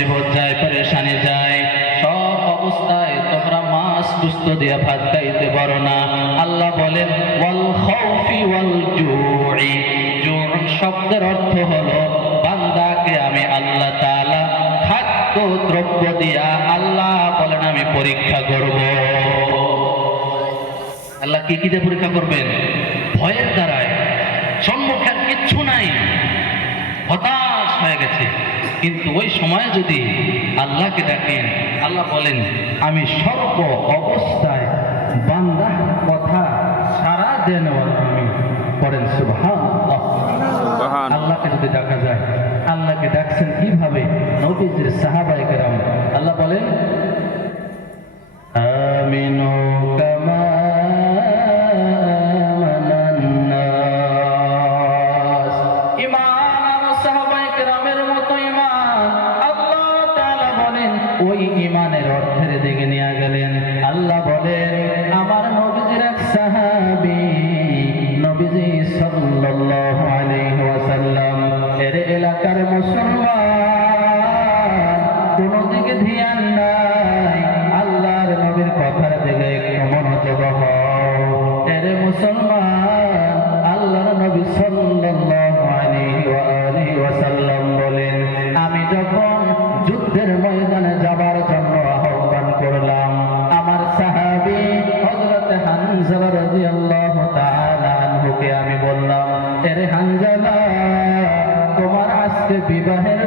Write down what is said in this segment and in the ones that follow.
মুসিবত যায় পরেশানি যায়। সব অবস্থায় তোমরা মাছ গুস্ত দিয়া ভাত খাইতে পারো না। আল্লাহ বলেন শব্দের অর্থ হলো, বান্দাকে আমি আল্লাহ তাআলা খাদ্য দ্রব্য দিয়া আল্লাহ বলেন আমি পরীক্ষা করব। আল্লাহ কি কি দিয়ে পরীক্ষা করবেন? ভয়ের দ্বারায়। সম্মুখে আর কিচ্ছু নাই। হতাশ হয়ে গেছে। কিন্তু ওই সময় যদি আল্লাহকে ডাকেন আল্লাহ বলেন আমি সর্ব অবস্থায় বান্দা কথা সারা দেন আমি করেন আল্লাহকে যদি দেখা যায় আল্লাহকে ডাকছেন কীভাবে? নবীজির সাহাবায়ে কেরাম। আল্লাহ বলেন এলাকার মুসলমান। কোন দিকে ধ্যান নাই, আল্লাহর নবীর কথার দিকে একটু মনোযোগ হও। মুসলমান আল্লাহর নবী সাল্লাল্লাহু বলেন, আমি যখন যুদ্ধের ময়দানে যাবার জন্য আহ্বান করলাম, আমার সাহাবী হযরত হানজালা রাদিয়াল্লাহু তাআলা আনহুকে আমি বললাম, এরে আজকে বিবাহের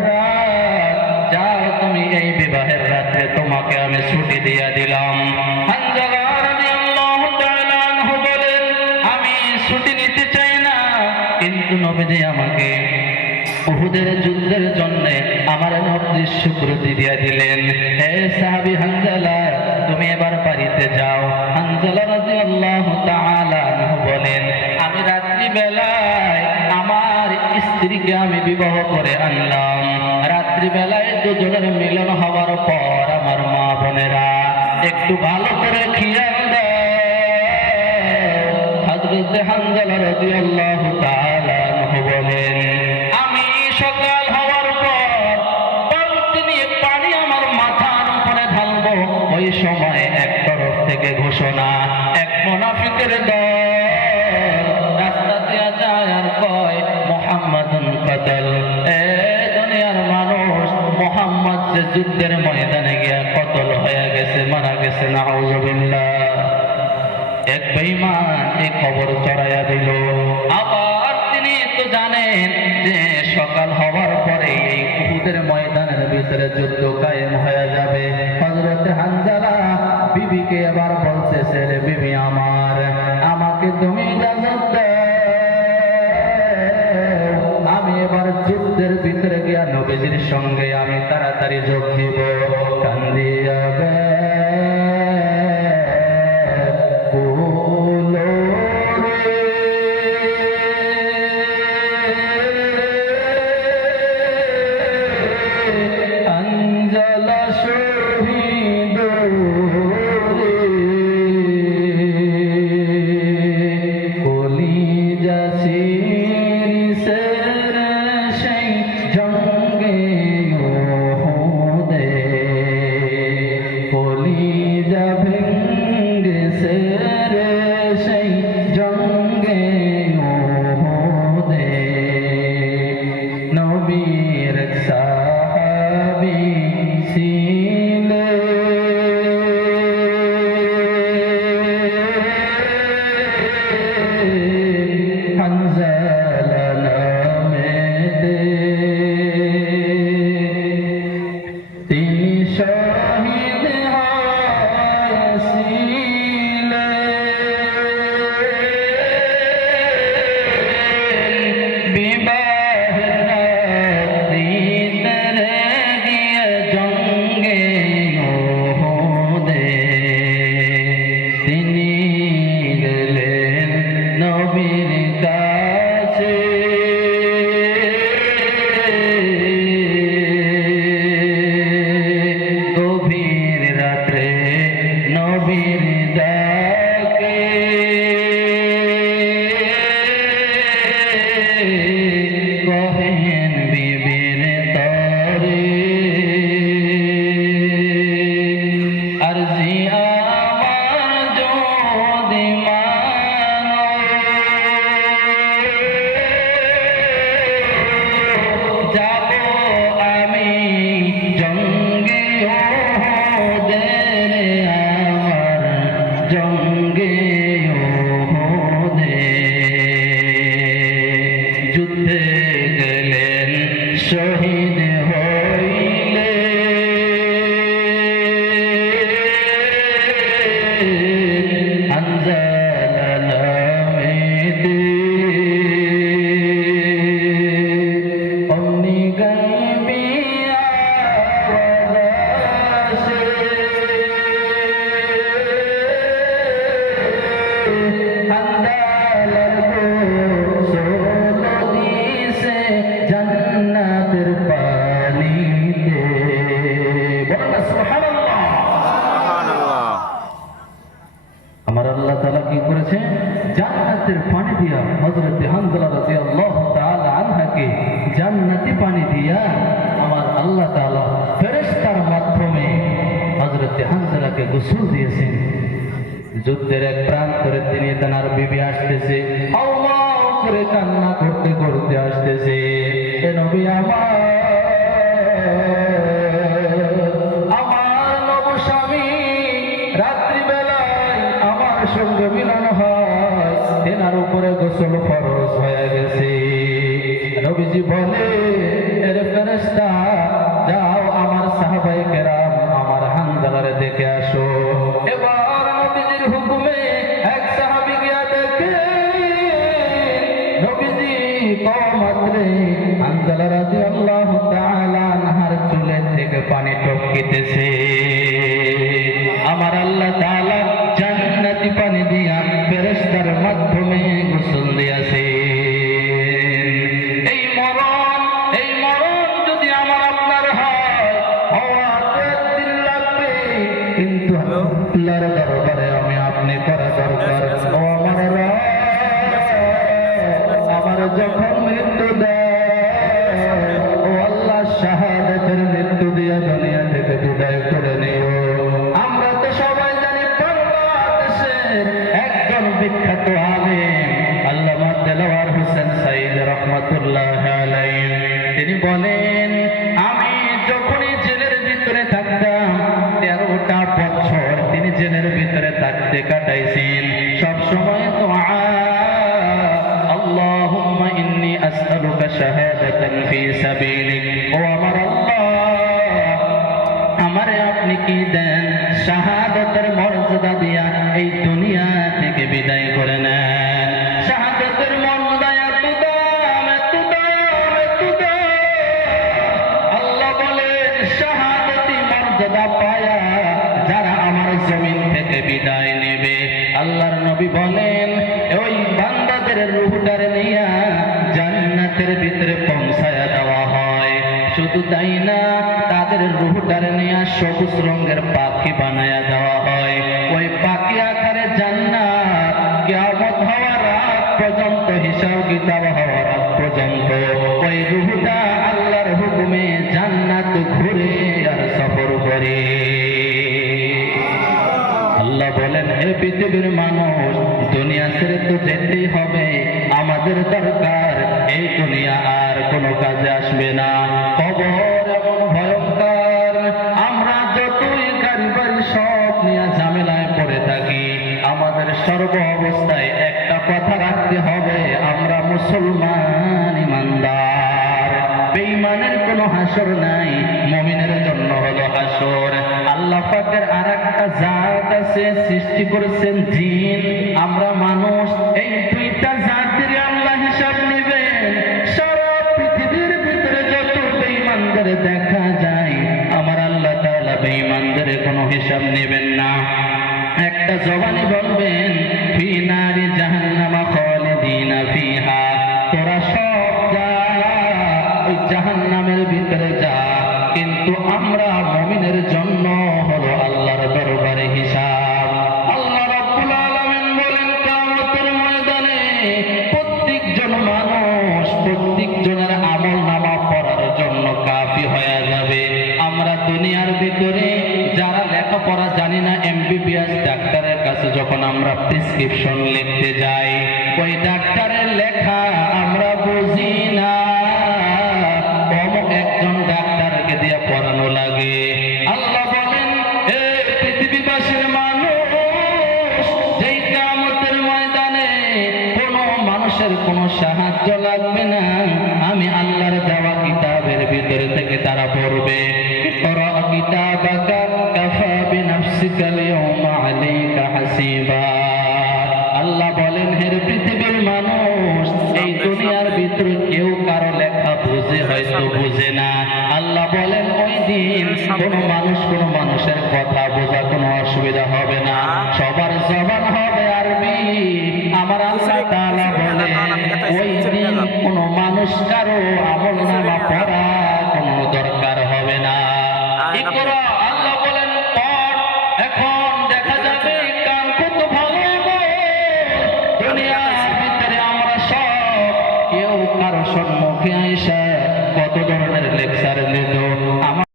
যাও তুমি এই বিবাহের রাতে, তোমাকে আমি ছুটি দিয়ে দিলাম। আমি ছুটি নিতে চাই না। কিন্তু নবীজি আমাকে উহুদের যুদ্ধের জন্য আমার নবজি স্বীকৃতি দিয়ে দিলেন। হে সাহাবি হানজালা, তুমি এবার বাড়িতে যাও। হানজালা তাআলা আনহু বলেন, আমি রাত্রি বেলায় আমার স্ত্রীকে আমি বিবাহ করে আনলাম। রাত্রি বেলায় দুজনের মিলন হওয়ার পর আমার মা বোনেরা একটু ভালো করে খেয়াল ওই সময় এক তরফ থেকে ঘোষণা, এক মুনাফিকের দল কতল এ দুনিয়ার মানুষ মোহাম্মদ যে যুদ্ধের ময়দানে গিয়া কতল হয়ে গেছে, মারা গেছে নাউজুবিল্লাহ এক বেঈমান এই খবর চড়াইয়া দিল। আবার তিনি তো জানেন যে সকাল হওয়ার পরে এই উহুদের ময়দানের ভিতরে যুদ্ধ কায়েম হয়ে যাবে। হযরত হানজালা বিবিকে আবার বলছে রে বিবি আমার, আমাকে তুমি আমি এবার যুদ্ধের ভিতরে গিয়া নবীজির সঙ্গে আমি তাড়াতাড়ি যোগ দিব কান্দিয়া জান্নাতের পানি দিয়া তাআলা আনহাকে জান্নাতি পানি দিয়া আমার আল্লাহ তাআলা ফেরেশতার মাধ্যমে হযরত হানজালাকে গোসল দিয়েছেন। যুদ্ধের এক প্রান্তরে তিনি তার বিবি আসতেছে। করে কান্না করতে করতে আসতেছে। এ নবী আমার রবিজি বলে এর ফেরেস্তা যাও আমার সাহাবাই কেরাম, আমার হানজালারে দেখে আসো। এবার নবীজির হুকুমে এক সাহাবি গিয়া দেখে নবীজি কমাত্রে হানজালা রাদিয়াল্লাহু তাআলা নাহার চুলের থেকে পানি টপকিতেছে। দিয়া এই দুনিয়া থেকে বিদায় করে নেন। শাহাদাতের মর্যাদা এত দাম এত দাম এত দাম। আল্লাহ বলেন, শাহাদাতি মর্যাদা পায়া যারা আমার জমিন থেকে বিদায় নেবে। আল্লাহর নবী বলেন শুধু তাই না তাদের রুহটারে নিয়া সবুজ রঙের পাখি বানায়া দেওয়া হয়। ওই পাখি আকারে জান্নাত, কিয়ামত হওয়ার আগ পর্যন্ত, হিসাব কিতাব হওয়ার আগ পর্যন্ত। ওই রুহটা আল্লাহর হুকুমে জান্নাত ঘুরে আর সফর করে। আল্লাহ বলেন, হে পৃথিবীর মানুষ, দুনিয়া ছেড়ে তো যেতেই হবে। আমাদের দরকার এই দুনিয়া আর কোনো কাজে আসবে না। এমন ভয়ঙ্কর, আমরা যতই সব নিয়ে ঝামেলায় পড়ে থাকি, আমাদের সর্ব অবস্থায় একটা কথা রাখতে হবে, আমরা মুসলমান ইমানদার। কোনো হাসর নাই, মুমিনের জন্য হলো হাসর। আল্লাহ পাকের আর একটা জাত আছে, সৃষ্টি করেছেন জিন। আমরা মানুষ, এই দুইটা জাতির বেঈমানদের কোনো হিসাব নেবেন না। একটা জবানি বলবেন, ফি নারি জাহান্নামা খালিদিনা ফিহা। তোরা সব যা ওই জাহান্নামের ভিতরে যা, কিন্তু আমরা মুমিনের প্রেসক্রিপশন লিখতে যাই। ওই ডাক্তারের লেখা, আমরা বুঝি না। অমুক একজন ডাক্তারকে দিয়ে পড়ানো লাগে। আল্লাহ বলেন, এ পৃথিবীবাসীর মানুষ, যেই কিয়ামতের ময়দানে কোনো মানুষের কোনো সাহায্য লাগবে না। আমি আল্লাহর দেওয়া কিতাবের ভিতরে থেকে তারা পড়বে। কিতাবাকা কোনো মানুষের কথা বোঝা কোনো অসুবিধা হবে না। সবার জবান হবে আরবি। আমার আল্লাহ তাআলা বলে ওই দিন কোনো মানুষ